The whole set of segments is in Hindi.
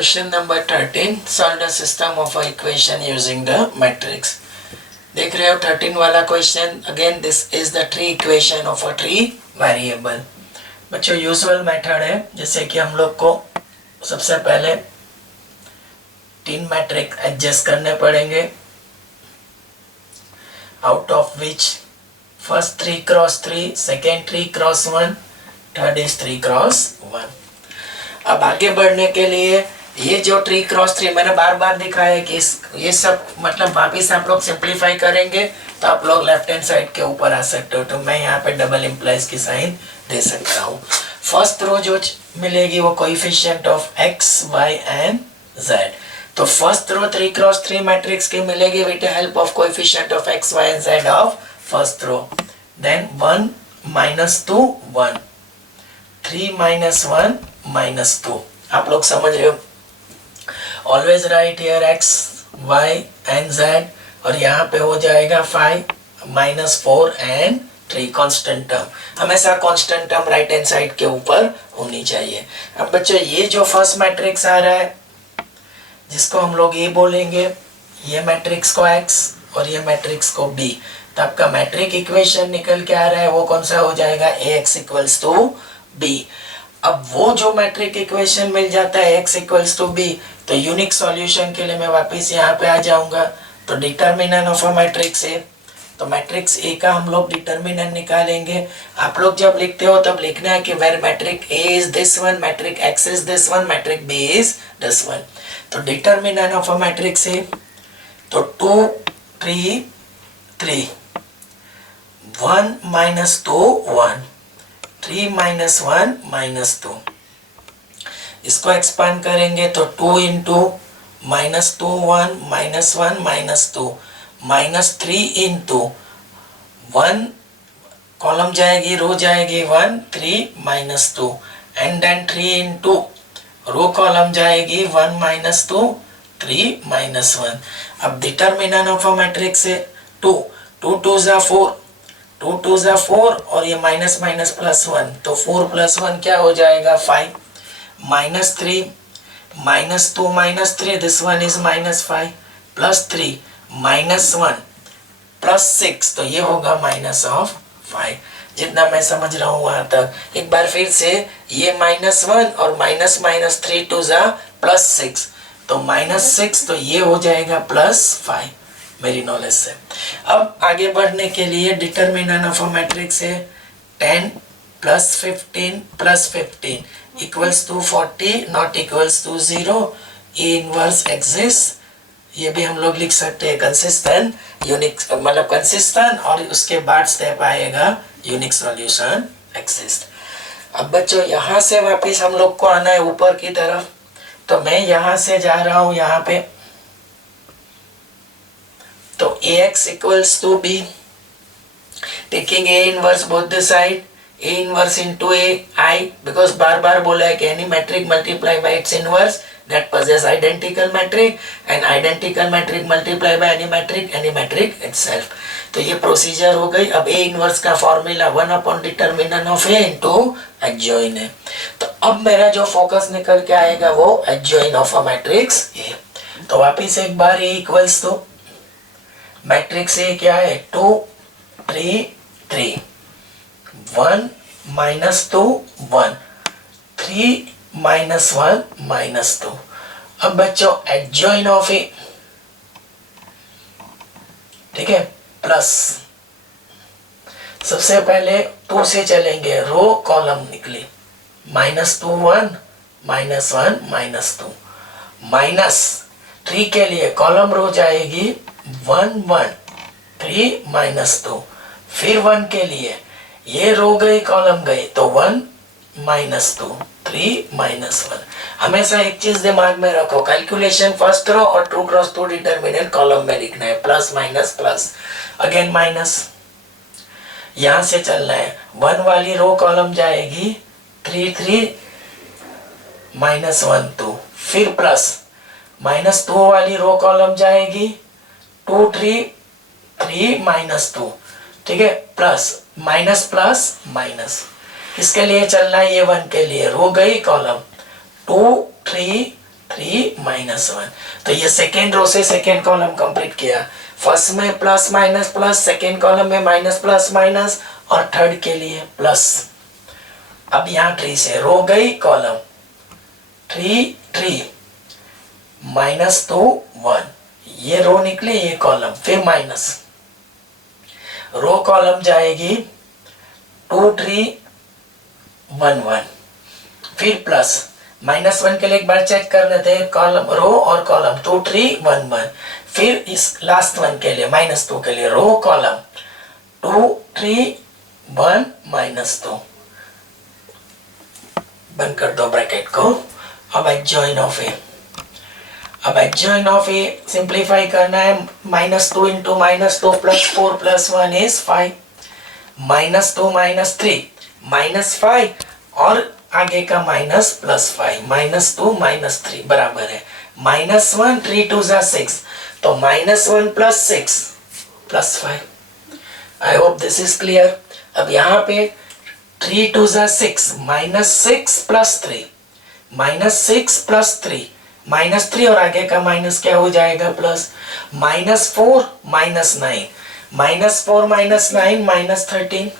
Question number 13. Solve the system of a equation using the matrix. देख रहे हो 13 वाला question. Again this is the tree equation of a tree variable. बच्चों यूजुअल मेथड है, जैसे कि हम लोग को सबसे पहले 3 मैट्रिक्स एडजस्ट करने पड़ेंगे, out of which first 3 cross 3, second 3 cross 1, third is 3 cross 1. अब आगे बढ़ने के लिए ये जो 3 क्रॉस 3 मैंने बार बार दिखाया है कि ये सब मतलब वापिस आप लोग सिंप्लीफाई करेंगे तो आप लोग लेफ्ट हैंड साइड के ऊपर आ सकते हो. तो मैं यहाँ पे डबल इम्प्लाइज की साइन दे सकता हूँ. फर्स्ट रो जो मिलेगी वो coefficient of x, y and z. तो फर्स्ट रो 3 क्रॉस 3 मैट्रिक्स की मिलेगी with the help of coefficient of x, y and z of first row. Then 1 -2 1, 3 -1 -2. आप लोग समझ रहे हो. Always right here x, y and z और यहाँ पे हो जाएगा 5 -4 एंड 3 कांस्टेंट टर्म. हमेशा constant term right hand side के ऊपर होनी चाहिए. अब बच्चों ये जो फर्स्ट मैट्रिक्स आ रहा है जिसको हम लोग ए बोलेंगे, ये मैट्रिक्स को x और ये मैट्रिक्स को b, तो आपका मैट्रिक इक्वेशन निकल के आ रहा है वो कौन सा हो जाएगा, ax = b. अब वो जो मैट्रिक इक्वेशन मिल जाता है x = b, तो यूनिक सॉल्यूशन के लिए मैं वापस यहाँ पे आ जाऊंगा. तो determinant of a matrix A, तो मैट्रिक्स ए का हम लोग डिटर्मिनेंट निकालेंगे. आप लोग जब लिखते हो तब लिखना है कि where matrix A is this one, matrix X is this one, matrix B is this one. तो determinant of a matrix A, तो 2 3 3, 1 -2 1, 3 -1 -2. इसको एक्सपांड करेंगे तो 2 × -2 1 -1 -2 -3 × 1 कॉलम जाएगी, रो जाएगी 1 3 -2 एंड देन 3 × रो कॉलम जाएगी 1 -2 3 -1. अब डिटर्मिनेंट ऑफ अ मैट्रिक्स है 2 2 2 4, 2 2 4 और ये माइनस माइनस +1, तो 4 + 1 क्या हो जाएगा 5, -3 -2 -3, दिस वन इज -5 +3 -1 +6, तो ये होगा -5. जितना मैं समझ रहा हूँ वहां तक. एक बार फिर से ये -1 और -3 2 +6, तो -6, तो ये हो जाएगा +5 मेरी नॉलेज से. अब आगे बढ़ने के लिए डिटर्मिनेंट ऑफ अ मैट्रिक्स है 10 + 15 + 15 = 40 not equals to 0. A inverse exist, ये भी हम लोग लिख सकते हैं कंसिस्टेंट यूनिक, मतलब कंसिस्टेंट और उसके बाद स्टेप आएगा यूनिक सॉल्यूशन एग्जिस्ट. अब बच्चों यहाँ से वापस हम लोग को आना है ऊपर की तरफ. तो मैं यहाँ से जा रहा हूँ यहाँ पे, तो ax = b, taking a inverse both the side, a inverse into a I, because बार बार बोला है कि any metric multiply by its inverse that possess identical metric, and identical metric multiply by any metric itself. तो ये प्रोसीजर हो गई. अब a इनवर्स का formula 1/determinant of a into adjoint है. तो अब मेरा जो फोकस निकल के आएगा वो adjoint of a matrix a. तो वापिस एक बार a इक्वल्स तो मैट्रिक्स ए क्या है 2 3 3, 1 -2 1, 3 -1 -2. अब बच्चों एडजॉइन ऑफ ए, ठीक है, प्लस सबसे पहले 2 से चलेंगे, रो कॉलम निकले -2 1 -1 -2, -3 के लिए कॉलम रो जाएगी 1 1 3 -2, फिर 1 के लिए ये रो गई कॉलम गई तो 1 -2 3 -1. हमेशा एक चीज दिमाग में रखो, कैलकुलेशन फर्स्ट रो और 2 × 2 डिटर्मिनेंट कॉलम में लिखना है, plus minus plus, again minus. यहाँ से चलना है 1 वाली रो कॉलम जाएगी 3 3 -1 2, फिर प्लस -2 वाली रो कॉलम जाएगी 2 3 3 -2, ठीक है, प्लस माइनस प्लस माइनस. किसके लिए चलना है, ये 1 के लिए, रो गई कॉलम 2 3 3 -1। तो ये सेकेंड रो से सेकेंड कॉलम कंप्लीट किया। फर्स्ट में plus minus plus, second column में माइनस प्लस माइनस, और थर्ड के लिए प्लस। अब यहाँ 3 से रो गई, कॉलम 3 3 -2 1, ये रो निकली, ये कॉलम, फिर माइनस, रो कॉलम जाएगी 2 3 1 1, फिर प्लस, -1 के लिए एक बार चेक कर लेते हैं, कॉलम रो और कॉलम 2 3 1 1, फिर इस लास्ट वन के लिए -2 के लिए रो कॉलम 2 3 1 -2, बंद कर दो ब्रैकेट को। अब एडजॉइन ऑफ ए, अब एडजॉइन ऑफ ए सिंप्लीफाई करना है, -2 इंटू -2 +4 +1 इज 5, -2 -3 -5, और आगे का माइनस +5, -2 -3 बराबर है -1, 3 2 6, तो -1 + 6 +5। I hope this is clear. अब यहाँ पे 3 2 6, -6 + 3, -6 + 3 -3, और आगे का माइनस क्या हो जाएगा प्लस, -4 -9, -4 -9 -13,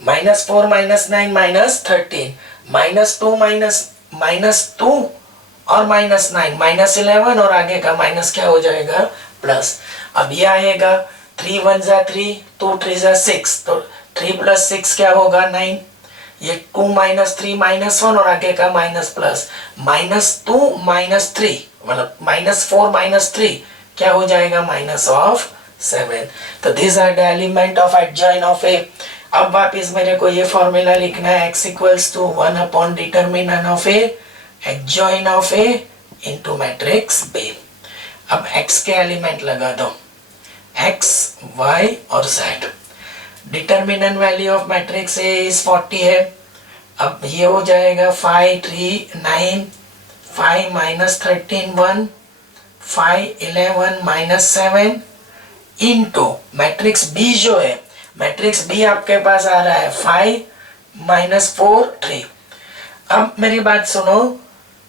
-4 -9 -13, -2 और -9 -11, और आगे का माइनस क्या हो जाएगा प्लस। अब ये आएगा 3 1 3, 2 3 6, तो 3 + 6 क्या होगा 9, ये 2 -3 -1, और आगे का माइनस प्लस, -2 -3 मतलब -4 -3 क्या हो जाएगा -7। तो this are the element of adjoint of A. अब वापिस मेरे को ये फॉर्मूला लिखना है, x = 1 determinant of A adjoin of A into matrix B। अब x के एलिमेंट लगा दो, x y और z। Determinant value of matrix A is 40 है। अब ये हो जाएगा 5 3 9, 5 -13 1, 5 11 -7 इनटू मैट्रिक्स B जो है, मैट्रिक्स B आपके पास आ रहा है 5 -4 3। अब मेरी बात सुनो,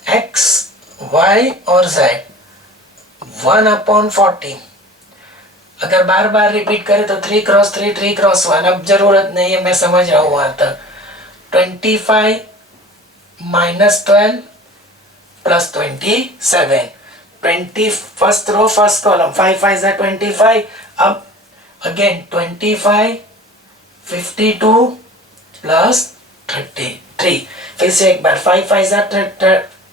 x y और z 1/40, अगर बार बार रिपीट करें तो 3 × 3 3 × 1, अब जरूरत नहीं है, मैं समझ रहा हूँ वहां तक। 25 -12 + 27, 20 फर्स्ट रो फर्स्ट कॉलम, 5 5 = 25। अब अगेन 25 52 + 33, फिर से एक बार 5 5 =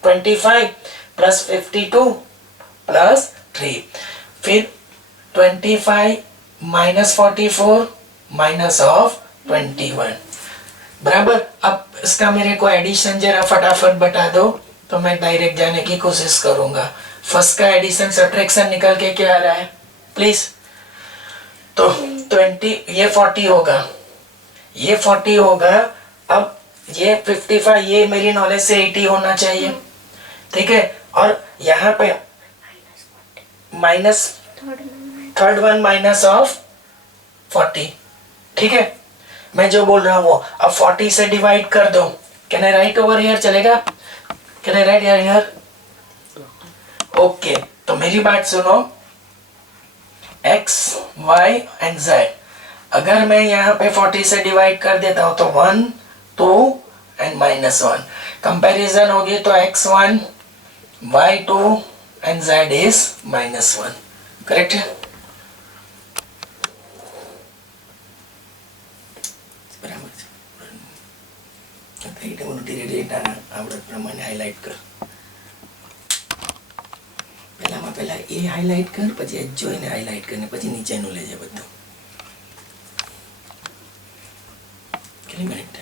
25 + 52 + 3, फिर 25 -44 -21 बराबर। अब इसका मेरे को एडिशन जरा फटाफट बता दो, तो मैं डायरेक्ट जाने की कोशिश करूंगा। फर्स्ट का एडिशन सब्ट्रैक्शन निकल के क्या आ रहा है प्लीज, तो 20, ये 40 होगा, ये 40 होगा। अब ये 55, ये मेरी नॉलेज से 80 होना चाहिए, ठीक है। और यहाँ पे माइनस थर्ड वन -40, ठीक है। मैं जो बोल रहा हूँ वो, अब 40 से डिवाइड कर दो। Can I write over here, चलेगा? Can I write here? Okay, तो मेरी बात सुनो, x y एंड z, अगर मैं यहाँ पे 40 से डिवाइड कर देता हूँ तो 1 2 एंड -1, कंपैरिजन होगी तो x1 y2 and z is -1, correct है? आवडत प्रमाणे हाईलाइट कर, પહેલા એ હાઈલાइट કર, પછી જોઈને હાઈલાइट કરીને પછી નીચેનું લેજે બધું. કેટલી મિનિટ